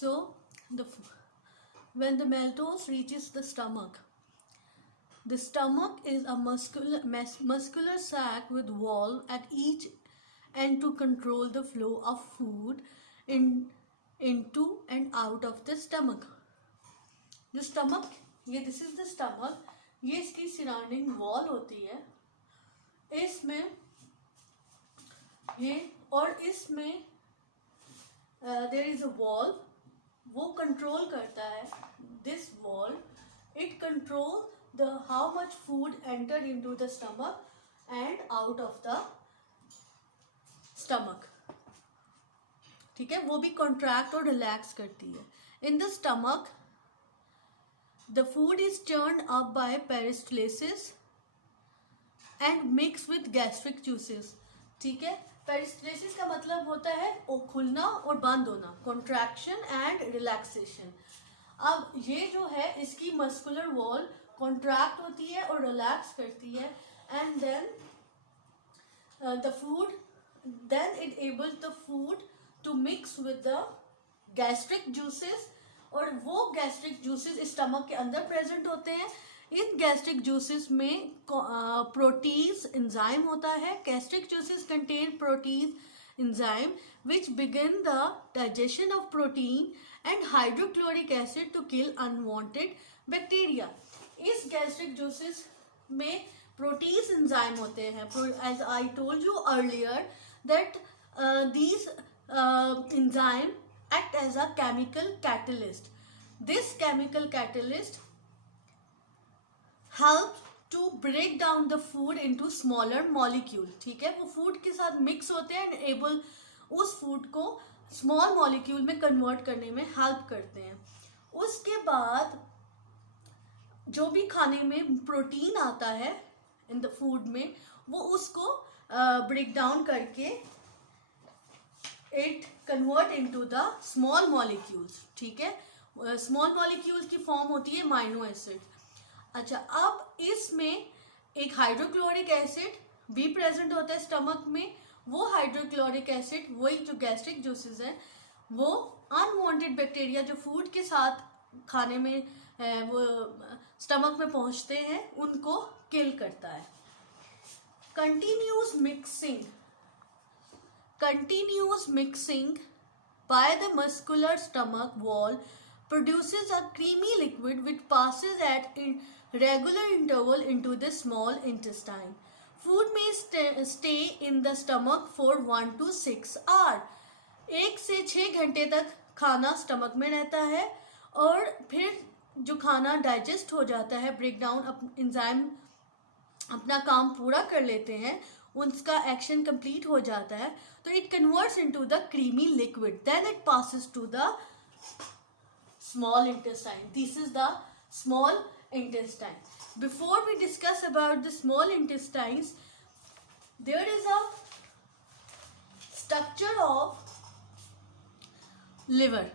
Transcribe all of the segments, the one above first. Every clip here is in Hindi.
So when the maltose reaches the stomach is a muscular sac with valve at each end to control the flow of food into and out of the stomach. जो स्टमक, ये दिस इज द स्टमक, ये इसकी सराउंडिंग वॉल होती है, इसमें ये, और इसमें देयर इज अ वॉल, वो कंट्रोल करता है, this wall it control the how much food enter into the stomach and out of the stomach. ठीक है, वो भी कॉन्ट्रैक्ट और रिलैक्स करती है. In the stomach the food is turned up by peristalsis and mixed with gastric juices. ठीक है, पेरिस्टलेसिस का मतलब होता है खुलना और बंद होना, कॉन्ट्रैक्शन एंड रिलैक्सेशन. अब ये जो है इसकी मस्कुलर वॉल कॉन्ट्रैक्ट होती है और रिलैक्स करती है, and then the food, then it able the food to mix with the gastric juices, और वो गैस्ट्रिक जूसेस स्टमक के अंदर प्रेजेंट होते हैं. इन गैस्ट्रिक जूसेस में प्रोटीज एंजाइम होता है. Gastric juices contain protease enzyme which begin the digestion of protein and hydrochloric acid to kill unwanted bacteria. इस गैस्ट्रिक जूसेस में प्रोटीज एंजाइम होते हैं. As I told you earlier that these enzyme act as a chemical catalyst. This chemical catalyst helps to break down the food into smaller molecule. ठीक है, वो फूड के साथ मिक्स होते हैं एंड एबल उस फूड को स्मॉल मॉलिक्यूल में कन्वर्ट करने में हेल्प करते हैं. उसके बाद जो भी खाने में प्रोटीन आता है इन द फूड में, वो उसको ब्रेक डाउन करके it convert into the small molecules. ठीक है, स्मॉल मॉलिक्यूल्स की फॉर्म होती है माइनो एसिड. अच्छा, अब इसमें एक हाइड्रोक्लोरिक एसिड भी प्रेजेंट होता है स्टमक में. वो हाइड्रोक्लोरिक एसिड, वही जो गैस्ट्रिक जूसेस हैं, वो अनवांटेड बैक्टीरिया जो फूड के साथ खाने में वो स्टमक में पहुंचते हैं, उनको किल करता है. Continuous mixing by the muscular stomach wall produces a creamy liquid which passes at regular interval into the small intestine. Food may stay in the stomach for 1 to 6 hours. 1 से 6 घंटे तक खाना स्टमक में रहता है, और फिर जो खाना डाइजेस्ट हो जाता है, ब्रेक डाउन एंजाइम अपना काम पूरा कर लेते हैं, उनका एक्शन कंप्लीट हो जाता है, तो it converts into the creamy liquid, then it passes to the small intestine. This is the small intestine. Before we discuss about the small intestines, there is a structure of liver,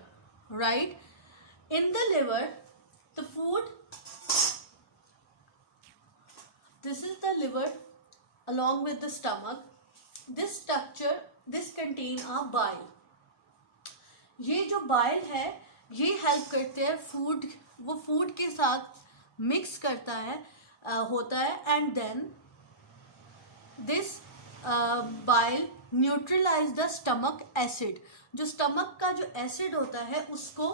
right? In the liver the food, this is the liver along with the stomach. This structure, this contain a bile. ये जो बाइल है, ये हेल्प करते हैं फूड, वो फूड के साथ मिक्स करता है, होता है, and then this bile neutralize the stomach acid. जो स्टमक का जो एसिड होता है उसको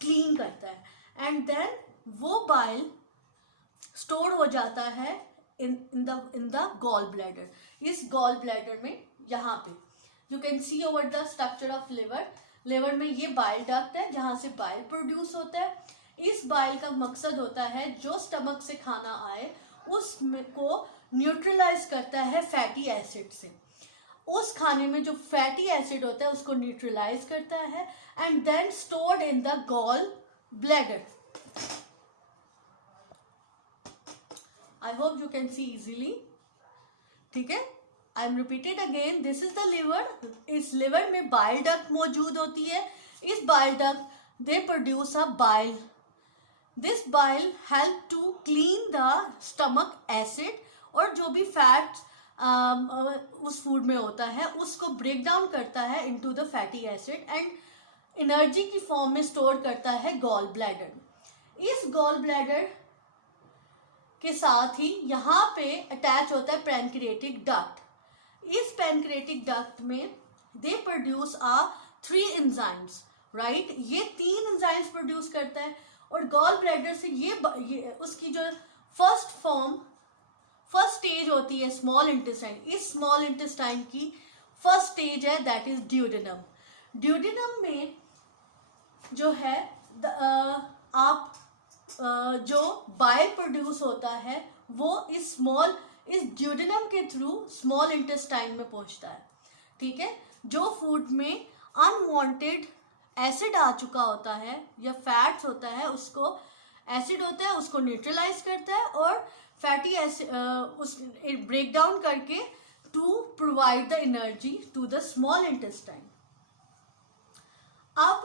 क्लीन करता है, एंड देन वो बाइल स्टोर हो जाता है in the gall bladder. इस gall bladder में, यहाँ पे you can see over the structure of liver में ये बाइल डक्ट है जहाँ से बाइल प्रोड्यूस होता है. इस बाइल का मकसद होता है जो स्टमक से खाना आए उसको न्यूट्रलाइज करता है फैटी एसिड से. उस खाने में जो फैटी एसिड होता है उसको न्यूट्रलाइज करता है, and then stored in the gall bladder. I hope you can see easily. ठीक है, I am repeated again. This is the liver. इस liver में bile duct मौजूद होती है. इस bile duct they produce a bile. This bile help to clean the stomach acid, और जो भी fat उस फूड में होता है उसको ब्रेक डाउन करता है into the fatty acid, and energy की फॉर्म में स्टोर करता है गॉल ब्लैडर में। इस गॉल ब्लैडर के साथ ही यहाँ पे अटैच होता है पैनक्रिएटिक डक्ट। इस पैनक्रिएटिक डक्ट में दे प्रोड्यूस 3 एंजाइम्स, राइट। ये 3 एंजाइम्स प्रोड्यूस करता है और गॉल ब्लैडर से ये उसकी जो फर्स्ट स्टेज होती है स्मॉल इंटेस्टाइन। इस स्मॉल इंटेस्टाइन की फर्स्ट स्टेज है दैट इज ड्यूडेनम। ड्यूडेनम में जो है जो बाइल प्रोड्यूस होता है वो इस ड्यूडेनम के थ्रू स्मॉल इंटेस्टाइन में पहुंचता है, ठीक है। जो फूड में अनवांटेड एसिड आ चुका होता है या फैट्स होता है, उसको एसिड होता है उसको न्यूट्रलाइज करता है और फैटी एसिड उस ब्रेक डाउन करके to provide the energy to the small intestine. अब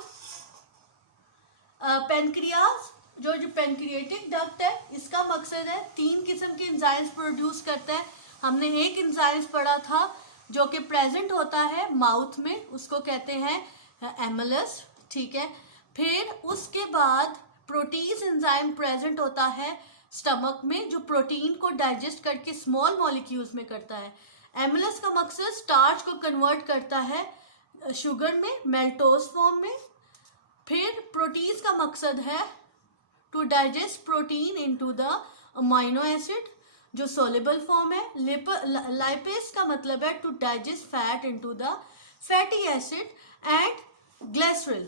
पेनक्रियाज जो पेनक्रिएटिक डक्ट है, इसका मकसद है 3 किस्म के एंजाइम्स प्रोड्यूस करता है। हमने एक एंजाइम्स पढ़ा था जो कि प्रेजेंट होता है माउथ में, उसको कहते हैं एमलस, ठीक है। फिर उसके बाद प्रोटीज एंजाइम प्रेजेंट होता है स्टमक में, जो प्रोटीन को डाइजेस्ट करके स्मॉल मॉलिक्यूल्स में करता है। एमलस का मकसद स्टार्च को कन्वर्ट करता है शुगर में, मेल्टोज फॉर्म में। फिर प्रोटीज का मकसद है to digest protein into the amino acid जो सोलेबल फॉर्म है। लाइपेज का मतलब है to digest fat into the fatty acid and glycerol.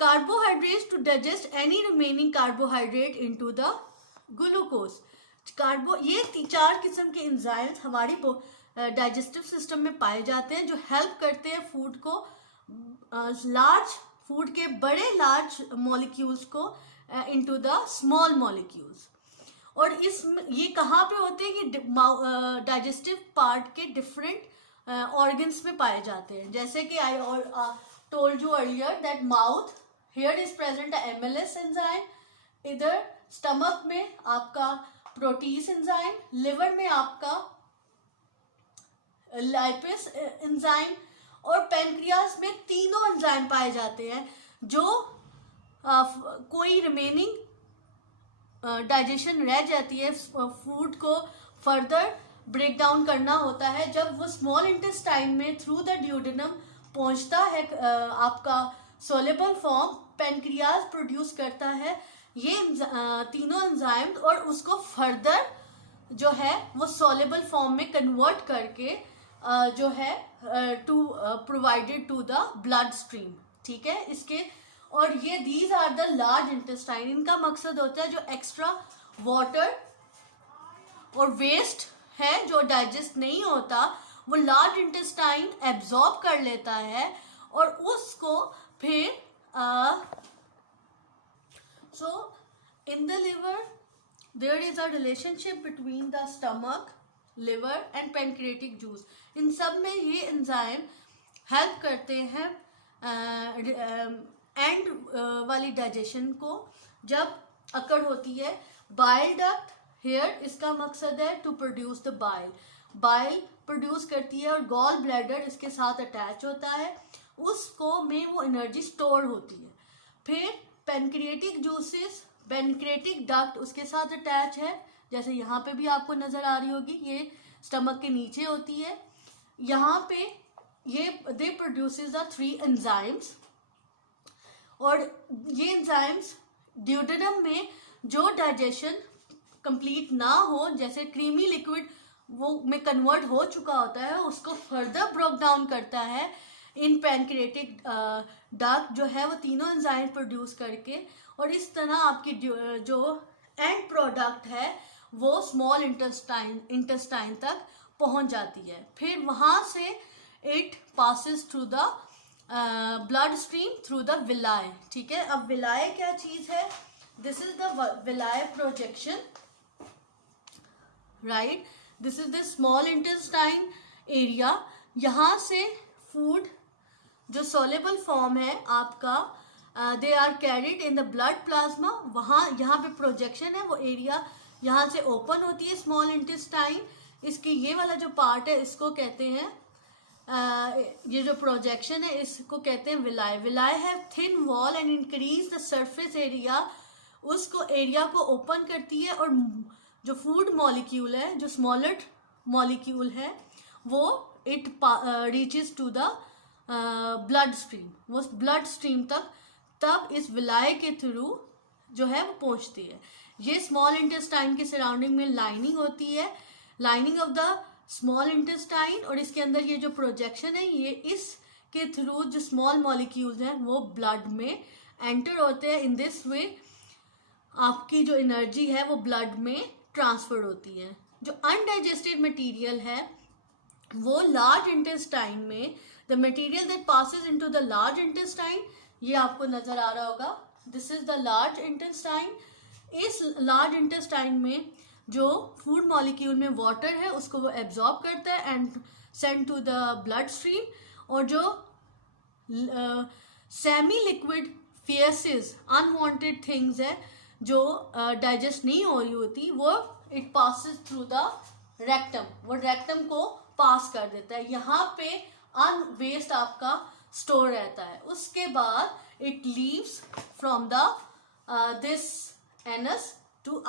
Carbohydrates to digest any remaining carbohydrate into the glucose. ये 4 किस्म के एंजाइम्स हमारी डाइजेस्टिव सिस्टम में पाए जाते हैं जो हेल्प करते हैं फूड के बड़े लार्ज मॉलिक्यूल्स को इनटू द स्मॉल मॉलिक्यूल्स। और ये कहाँ पे होते हैं कि डाइजेस्टिव पार्ट के डिफरेंट ऑर्गन्स में पाए जाते हैं। जैसे कि I told you earlier that mouth here is present amylase enzyme, इधर स्टमक में आपका प्रोटीज एंजाइम, लिवर में आपका लाइपेज एंजाइम और पैनक्रियास में तीनों एंजाइम पाए जाते हैं जो कोई रिमेनिंग डाइजेशन रह जाती है, फूड को फर्दर ब्रेक डाउन करना होता है। जब वो स्मॉल इंटेस्टाइन में थ्रू द ड्यूडेनम पहुंचता है आपका सोलेबल फॉर्म, पैनक्रियास प्रोड्यूस करता है ये तीनों एंजाइम और उसको फर्दर जो है वो सोलेबल फॉर्म में कन्वर्ट करके जो है to provided to the blood stream, ठीक है। इसके और ये these are the large intestine. इनका मकसद होता है जो एक्स्ट्रा वाटर और वेस्ट है जो डाइजेस्ट नहीं होता वो लार्ज इंटेस्टाइन एब्जॉर्ब कर लेता है और उसको फिर so in the liver there is a relationship between the stomach, liver and pancreatic juice। इन सब में ये एंजाइम हेल्प करते हैं एंड वाली डाइजेशन को जब अकर होती है। बाइल डक्ट हेयर, इसका मकसद है to produce the bile produce करती है और गॉल ब्लैडर इसके साथ अटैच होता है, उसको में वो एनर्जी स्टोर होती है। फिर पैनक्रिएटिक जूसेस, पैनक्रिएटिक डक्ट उसके साथ अटैच है, जैसे यहाँ पे भी आपको नजर आ रही होगी, ये स्टमक के नीचे होती है। यहाँ पे ये दे प्रोड्यूसेस द 3 एंजाइम्स और ये एंजाइम्स ड्यूडेनम में जो डाइजेशन कंप्लीट ना हो, जैसे क्रीमी लिक्विड वो में कन्वर्ट हो चुका होता है, उसको फर्दर ब्रेक डाउन करता है इन पैनक्रिएटिक डक्ट जो है वो तीनों एंजाइम प्रोड्यूस करके, और इस तरह आपकी जो एंड प्रोडक्ट है वो स्मॉल इंटेस्टाइन तक पहुंच जाती है। फिर वहां से it passes through the blood stream through the villi, ठीक है। अब विलाय क्या चीज है? This is the villi projection, right. This is the small intestine area. यहाँ से फूड जो सोलेबल फॉर्म है आपका, they are carried in the blood plasma. यहाँ पे प्रोजेक्शन है, वो एरिया यहाँ से ओपन होती है स्मॉल इंटेस्टाइन। इसकी ये वाला जो पार्ट है इसको कहते हैं ये जो प्रोजेक्शन है इसको कहते हैं villi. Villi have thin wall and increase the surface area. उसको एरिया को ओपन करती है और जो फूड मॉलिक्यूल है, जो स्मॉलर मॉलिक्यूल है, वो it reaches to the blood stream. वो ब्लड स्ट्रीम तक तब इस विलाई के थ्रू जो है वो पहुंचती है. ये स्मॉल इंटेस्टाइन के सराउंडिंग में लाइनिंग होती है, lining of the small intestine, और इसके अंदर ये जो प्रोजेक्शन है ये इसके थ्रू जो स्मॉल मॉलिक्यूल्स हैं वो ब्लड में एंटर होते हैं. इन दिस वे आपकी जो एनर्जी है वो ब्लड में ट्रांसफर होती है. जो अनडाइजेस्टेड मटेरियल है वो लार्ज इंटेस्टाइन में, the material that passes into the large intestine, ये आपको नजर आ रहा होगा, this is the large intestine. इस लार्ज इंटेस्टाइन में जो फूड मॉलिक्यूल में वाटर है उसको वो एब्जॉर्ब करता है and send to the blood stream. और जो semi liquid faeces unwanted things है जो डाइजेस्ट नहीं हो रही होती, वो it passes through the rectum, वो रेक्टम को पास कर देता है. यहाँ पे वेस्ट आपका स्टोर रहता है. उसके बाद it leaves from the this anus to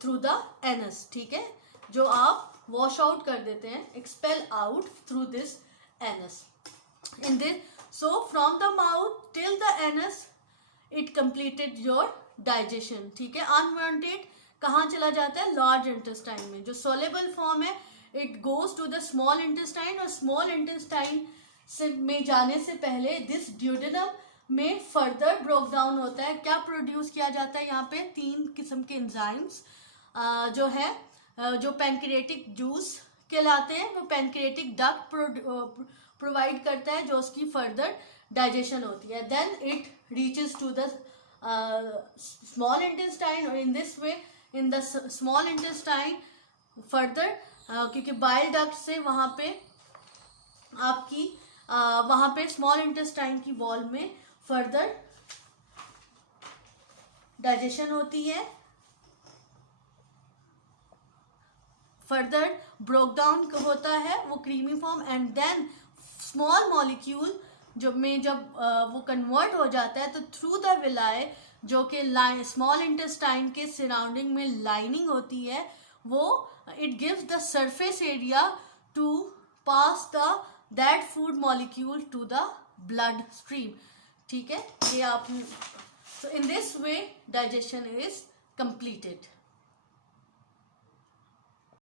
through the anus. ठीक है, जो आप वॉश आउट कर देते हैं, expel out through this anus. In this, so from the mouth till the anus it completed your digestion. ठीक है, अनवांटेड कहाँ चला जाता है? लार्ज इंटेस्टाइन में. जो सोलेबल फॉर्म है it goes to the small intestine, और स्मॉल इंटेस्टाइन से में जाने से पहले दिस ड्यूडेनम में फर्दर ब्रोक डाउन होता है. क्या प्रोड्यूस किया जाता है? यहाँ पे 3 किस्म के एंजाइम्स जो है जो पैनक्रियाटिक जूस कहलाते हैं, वो पैनक्रियाटिक डक्ट प्रोवाइड करता है जो उसकी फर्दर डाइजेशन होती है. Then it reaches to the small intestine, और in this way in the small intestine further, क्योंकि बाइल डक्ट से वहाँ पे आपकी वहाँ पे स्मॉल इंटेस्टाइन की वॉल में फर्दर डाइजेशन होती है, फर्दर ब्रोक डाउन होता है वो creamy form, and then small molecule जब वो कन्वर्ट हो जाता है तो थ्रू द विलाई, जो कि स्मॉल इंटेस्टाइन के सराउंडिंग में लाइनिंग होती है, वो it gives the surface area to pass the that food molecule to the blood stream. ठीक है, ये आप, so in this way digestion is completed.